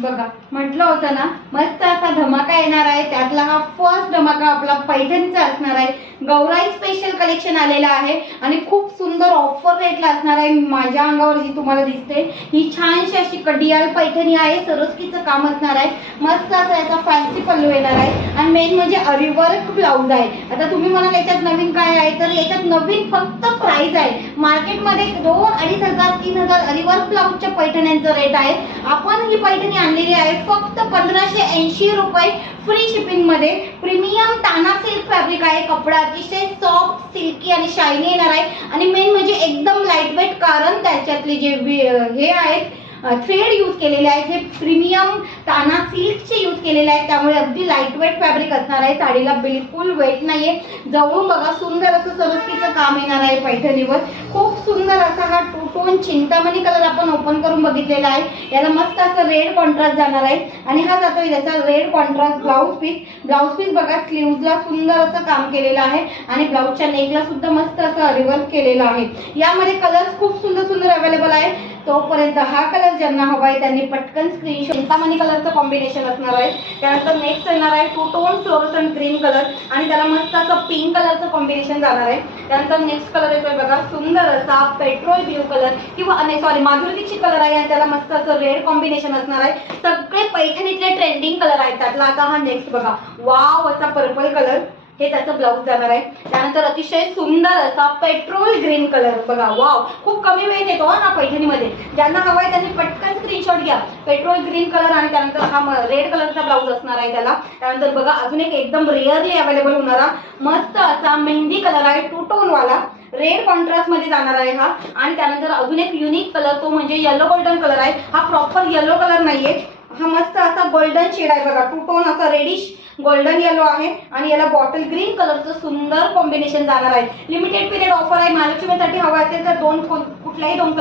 बघा म्हटलं होतं ना, मस्त असा धमाका येणार आहे. त्यातला हा फर्स्ट धमाका आपला पैठणीचा असणार आहे. गौराई स्पेशल कलेक्शन आलेला आहे आणि खूप सुंदर ऑफर रेटला असणार आहे. माझ्या अंगावर जी तुम्हाला दिसते ही छानशी अशी कडियाल पैठणी आहे. सरोस्कीचं काम असणार आहे. मस्त असा याचा फॅन्सी पल्लू येणार आहे आणि मेन म्हणजे अरीवर्क ब्लाउज आहे. आता तुम्ही म्हणाल याच्यात नवीन काय आहे, तर याच्यात नवीन फक्त प्राइस आहे. मार्केटमध्ये 2,000-2,500 3,000 अरीवर्क ब्लाउजच्या पैठण्यांचं रेट आहे. आपण ही पैठणी आणलेली आहे फक्त 1580 रुपये फ्री शिपिंग मध्ये. प्रीमियम ताना सिल्क फॅब्रिक आहे. कपडा अतिशय सॉफ्ट सिल्की आणि शायनी येणार आहे आणि मेन म्हणजे एकदम लाईट वेट, कारण त्याच्यातले जे हे आहेत थ्रेड यूज केलेले आहेत हे प्रीमियम ताना सिल्कचे यूज केलेले आहेत, त्यामुळे अगदी लाईट वेट फॅब्रिक असणार आहे. साडीला बिलकुल वेट नाहीये. जवळून बघा सुंदर असं सरोस्कीचं काम येणार आहे पैठणीवर. खूप सुंदर असा हा टू टोन चिंतामणी कलर आपण ओपन करून बघितलेला आहे. याला मस्त असं रेड कॉन्ट्रास्ट जाणार आहे आणि हा जातोय त्याचा red contrast blouse piece. Blouse piece बघा स्लीव्हजला सुंदर असं काम केलेलं आहे आणि ब्लाउजच्या नेकला सुद्धा मस्त असं अरीवर्क केलेलं आहे. यामध्ये कलर्स खूप सुंदर सुंदर अवेलेबल आहे. तोपर्यंत हा कलर ज्यांना हवा आहे त्यांनी पटकन स्क्रीनशॉट. चिंतामणी कलरचं कॉम्बिनेशन असणार आहे. त्यानंतर नेक्स्ट येणार आहे two tone fluorescent green colour आणि त्याला मस्त असं पिंक कलरचं कॉम्बिनेशन जाणार आहे. त्यानंतर नेक्स्ट कलर येतोय बघा सुंदर असा पेट्रोल ब्ल्यू कलर किंवा सॉरी माधुरी दीक्षित कलर आहे आणि त्याला मस्त असं रेड कॉम्बिनेशन असणार आहे. सगळे पैठणीतले ट्रेंडिंग कलर आहेत. त्यातला आता हा नेक्स्ट बघा वाव असा पर्पल कलर, हे त्याचं ब्लाउज जाणार आहे. त्यानंतर अतिशय सुंदर असा पेट्रोल ग्रीन कलर बघा वाव, खूप कमी वेळेत येतो ना पैठणीमध्ये. ज्यांना हवा आहे त्यांनी पटकन स्क्रीनशॉट घ्या. पेट्रोल ग्रीन कलर आणि त्यानंतर हा रेड कलरचा ब्लाउज असणार आहे त्याला. त्यानंतर बघा अजून एक एकदम रेअरली अवेलेबल होणारा मस्त असा मेहंदी कलर आहे टू टोन वाला, रेड कॉन्ट्रास्ट मध्ये जाणार आहे हा. आणि त्यानंतर अजून एक युनिक कलर तो म्हणजे येलो गोल्डन कलर आहे. हा प्रॉपर येलो कलर नाहीये, हा मस्त असा गोल्डन शेड आहे बघा. टू टोन असा रेडिश गोल्डन येलो आहे आणि याला बॉटल ग्रीन कलरचं सुंदर कॉम्बिनेशन जाणार आहे. लिमिटेड पिरियड ऑफर आहे. महालक्ष्मीसाठी हवा असेल तर कुठल्याही दोन